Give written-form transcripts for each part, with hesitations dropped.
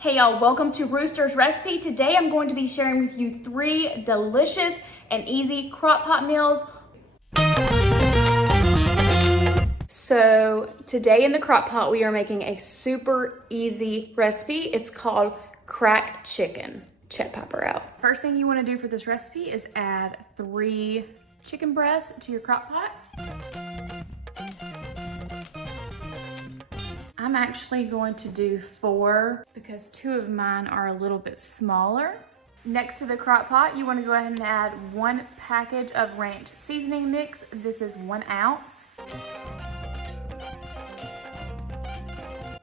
Hey y'all, welcome to Rooster's Recipe. Today I'm going to be sharing with you 3 delicious and easy crock pot meals. So today in the crock pot we are making a super easy recipe. It's called crack chicken. Check pepper out. First thing you want to do for this recipe is add 3 chicken breasts to your crock pot. I'm actually going to do 4 because 2 of mine are a little bit smaller. Next to the crock pot, you want to go ahead and add 1 package of ranch seasoning mix. This is 1 ounce.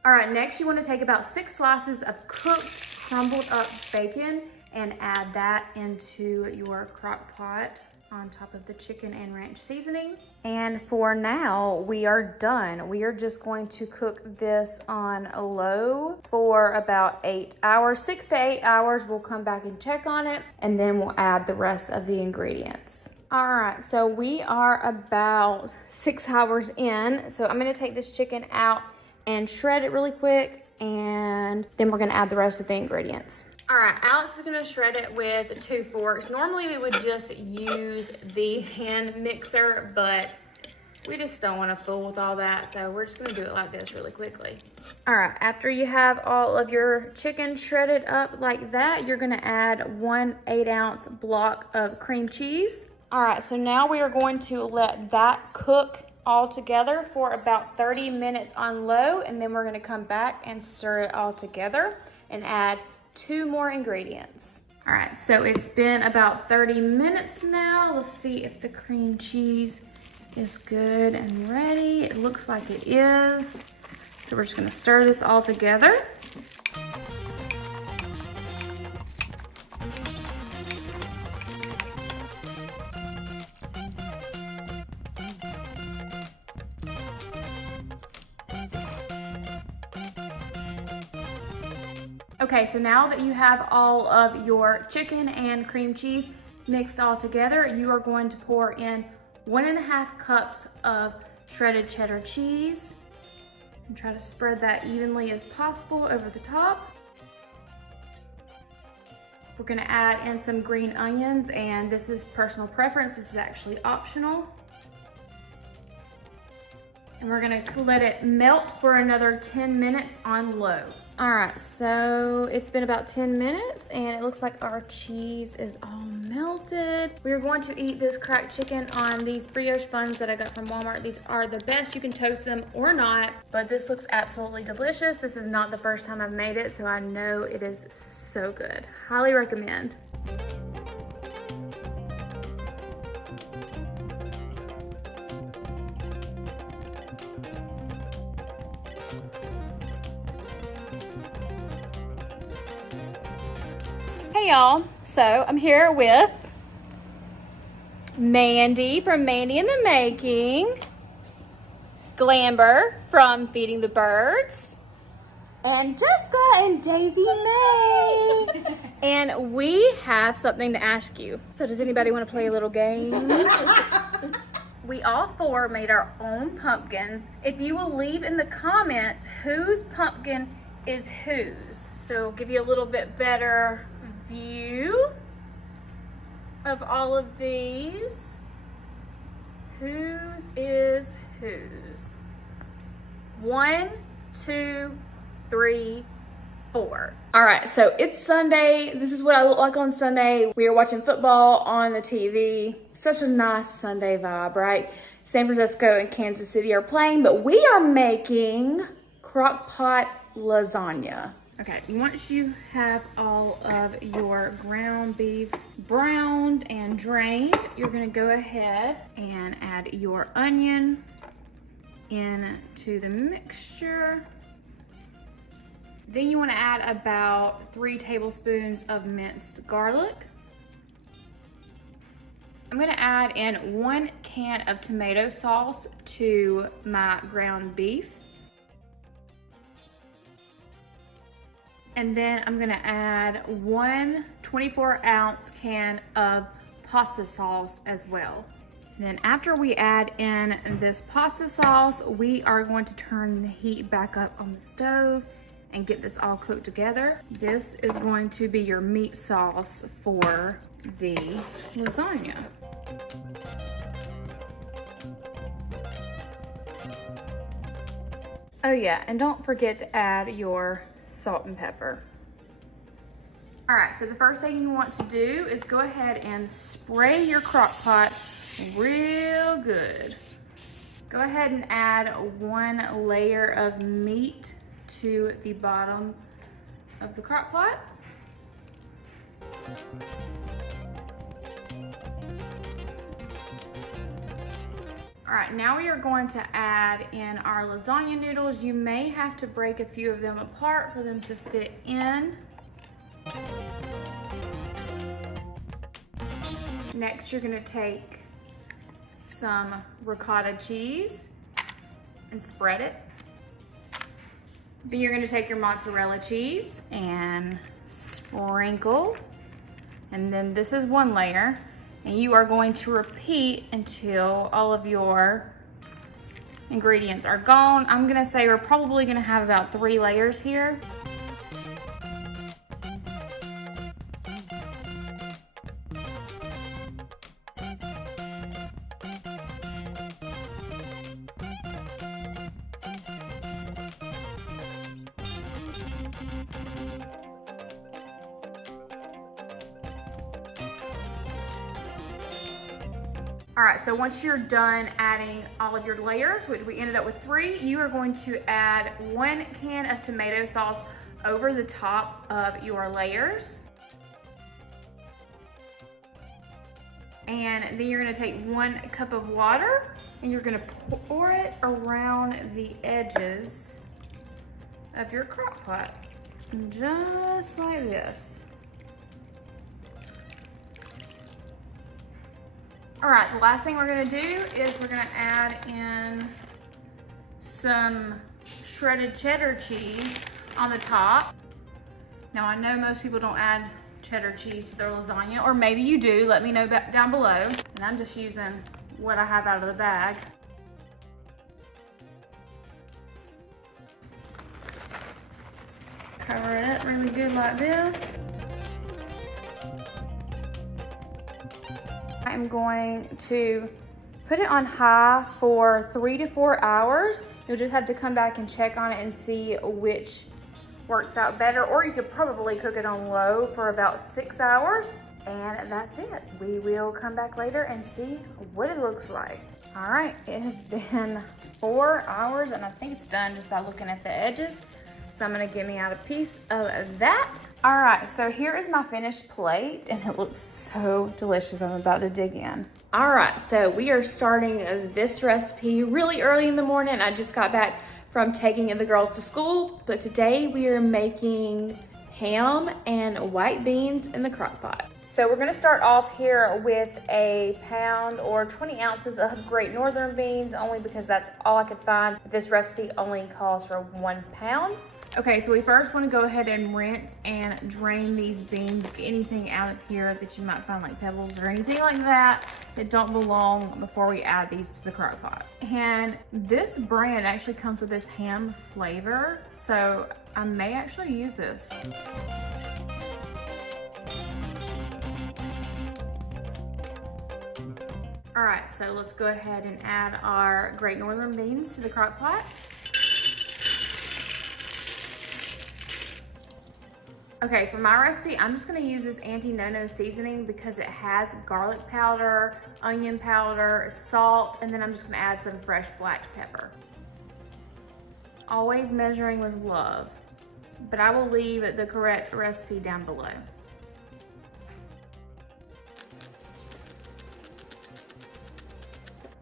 All right, next you want to take about 6 slices of cooked, crumbled up bacon and add that into your crock pot on top of the chicken and ranch seasoning. And for now, we are done. We are just going to cook this on low for about 8 hours, 6 to 8 hours. We'll come back and check on it, and then we'll add the rest of the ingredients. All right, so we are about 6 hours in. So I'm gonna take this chicken out and shred it really quick, and then we're gonna add the rest of the ingredients. All right, Alex is gonna shred it with 2 forks. Normally we would just use the hand mixer, but we just don't wanna fool with all that, so we're just gonna do it like this really quickly. All right, after you have all of your chicken shredded up like that, you're gonna add 1 8-ounce block of cream cheese. All right, so now we are going to let that cook all together for about 30 minutes on low, and then we're gonna come back and stir it all together and add 2 more ingredients. All right, so it's been about 30 minutes now. Let's see if the cream cheese is good and ready. It looks like it is. So we're just gonna stir this all together. Okay, so now that you have all of your chicken and cream cheese mixed all together, you are going to pour in 1.5 cups of shredded cheddar cheese and try to spread that evenly as possible over the top. We're gonna add in some green onions, and this is personal preference. This is actually optional. And we're gonna let it melt for another 10 minutes on low. All right, so it's been about 10 minutes and it looks like our cheese is all melted. We're going to eat this cracked chicken on these brioche buns that I got from Walmart. These are the best. You can toast them or not, but this looks absolutely delicious. This is not the first time I've made it, so I know it is so good. Highly recommend. Hey y'all, so I'm here with Mandy from Mandy in the Making, Glamber from Feeding the Birds, and Jessica and Daisy May. And we have something to ask you. So does anybody want to play a little game? We all 4 made our own pumpkins. If you will leave in the comments whose pumpkin is whose. So it'll give you a little bit better view of all of these. Whose is whose? 1, 2, 3, 4. All right, so it's Sunday. This is what I look like on Sunday. We are watching football on the TV. Such a nice Sunday vibe, right? San Francisco and Kansas City are playing, but we are making crock pot lasagna. Okay, once you have all of your ground beef browned and drained, you're gonna go ahead and add your onion into the mixture. Then you wanna add about 3 tablespoons of minced garlic. I'm gonna add in 1 can of tomato sauce to my ground beef. And then I'm gonna add 1 24-ounce can of pasta sauce as well. And then after we add in this pasta sauce, we are going to turn the heat back up on the stove and get this all cooked together. This is going to be your meat sauce for the lasagna. Oh yeah, and don't forget to add your salt and pepper. All right, so the first thing you want to do is go ahead and spray your crock pot real good. Go ahead and add 1 layer of meat to the bottom of the crock pot. All right, now we are going to add in our lasagna noodles. You may have to break a few of them apart for them to fit in. Next, you're gonna take some ricotta cheese and spread it. Then you're gonna take your mozzarella cheese and sprinkle. And then this is 1 layer. And you are going to repeat until all of your ingredients are gone. I'm gonna say we're probably gonna have about 3 layers here. All right, so once you're done adding all of your layers, which we ended up with 3, you are going to add 1 can of tomato sauce over the top of your layers. And then you're gonna take 1 cup of water and you're gonna pour it around the edges of your crock pot, just like this. All right, the last thing we're gonna do is we're gonna add in some shredded cheddar cheese on the top. Now I know most people don't add cheddar cheese to their lasagna, or maybe you do, let me know down below. And I'm just using what I have out of the bag. Cover it up really good like this. I'm going to put it on high for 3 to 4 hours. You'll just have to come back and check on it and see which works out better, or you could probably cook it on low for about 6 hours, and that's it. We will come back later and see what it looks like. All right, it has been 4 hours and I think it's done just by looking at the edges. So I'm gonna get me out a piece of that. All right, so here is my finished plate and it looks so delicious. I'm about to dig in. All right, so we are starting this recipe really early in the morning. I just got back from taking the girls to school, but today we are making ham and white beans in the crock pot. So we're gonna start off here with a pound or 20 ounces of Great Northern beans, only because that's all I could find. This recipe only calls for 1 pound. Okay, so we first want to go ahead and rinse and drain these beans. Get anything out of here that you might find, like pebbles or anything like that don't belong, before we add these to the crock pot. And this brand actually comes with this ham flavor, so I may actually use this. All right, so let's go ahead and add our Great Northern beans to the crock pot. Okay, for my recipe, I'm just gonna use this Auntie No-No seasoning because it has garlic powder, onion powder, salt, and then I'm just gonna add some fresh black pepper. Always measuring with love, but I will leave the correct recipe down below.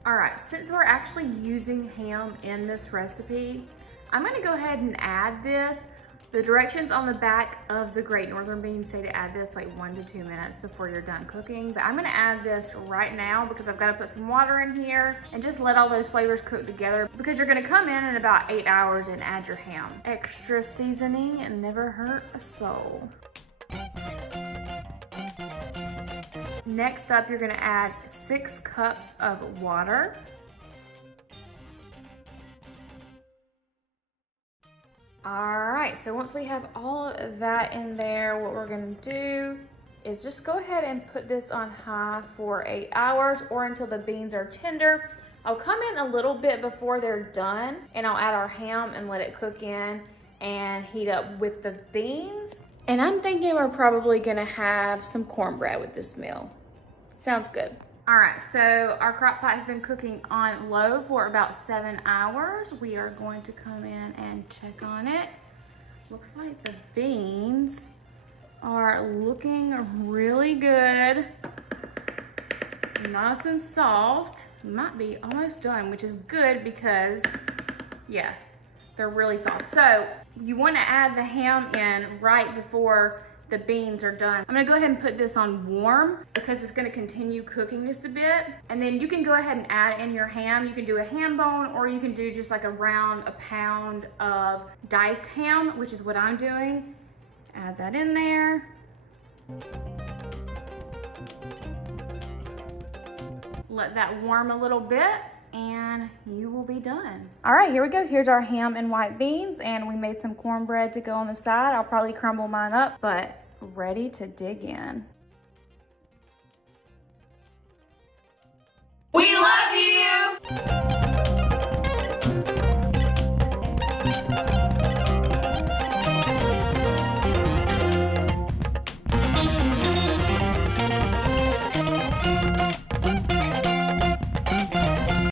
All right, since we're actually using ham in this recipe, I'm gonna go ahead and add this. The directions on the back of the Great Northern beans say to add this like 1 to 2 minutes before you're done cooking, but I'm gonna add this right now because I've gotta put some water in here and just let all those flavors cook together, because you're gonna come in about 8 hours and add your ham. Extra seasoning and never hurt a soul. Next up, you're gonna add 6 cups of water. All right, so once we have all of that in there, what we're gonna do is just go ahead and put this on high for 8 hours or until the beans are tender. I'll come in a little bit before they're done and I'll add our ham and let it cook in and heat up with the beans. And I'm thinking we're probably gonna have some cornbread with this meal. Sounds good. All right, so our crock pot has been cooking on low for about 7 hours. We are going to come in and check on it. Looks like the beans are looking really good. Nice and soft. Might be almost done, which is good because, yeah, they're really soft. So you want to add the ham in right before the beans are done. I'm gonna go ahead and put this on warm because it's gonna continue cooking just a bit. And then you can go ahead and add in your ham. You can do a ham bone or you can do just like a pound of diced ham, which is what I'm doing. Add that in there. Let that warm a little bit and you will be done. All right, here we go. Here's our ham and white beans, and we made some cornbread to go on the side. I'll probably crumble mine up, but ready to dig in.